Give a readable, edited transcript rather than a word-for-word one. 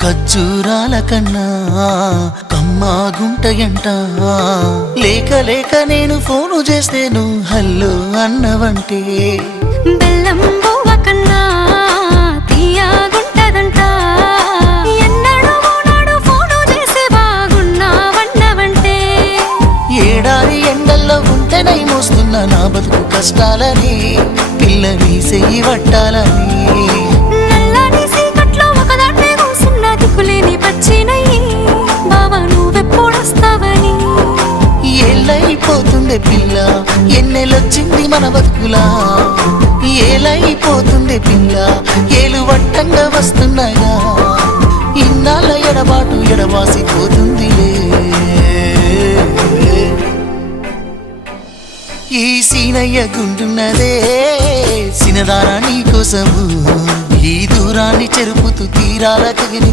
ఖర్జూరాల కన్నా కమ్మా గుంటయంట లేక లేక నేను ఫోను చేస్తే నువ్వు హల్లో అన్నవంటే బెల్లం బువ్వ కన్నా తీయగుంటదంట ఎన్నడూ నాడు ఫోను చేసి బాగున్నావన్నవంటే ఏడాది ఎండల్లో ఉంటేనై మోస్తున్నా నా బతుకు కష్టాలని పిల్లని చెయ్యి పట్టాలని నల్లని సీకట్లో ఒకదాన్నే కూసున్న దిక్కులేని పచ్చినయ్యి బావా నువ్వెప్పుడొస్తావని ఏళ్ళైపోతుండే పిల్ల ఎన్నెలొచ్చింది మన బతుకులా ఏలైపోతుండే పిల్ల ఏలు వట్టంగా వస్తున్నాయా ఇన్నాళ్ళ ఎడబాటు ఎడవాసిపోతుందిలే ఈ సీనయ్య గుండున్నదే సినదారా నీ కోసము ఈ దూరాన్ని చెరుపుతూ తీరాల తెగిని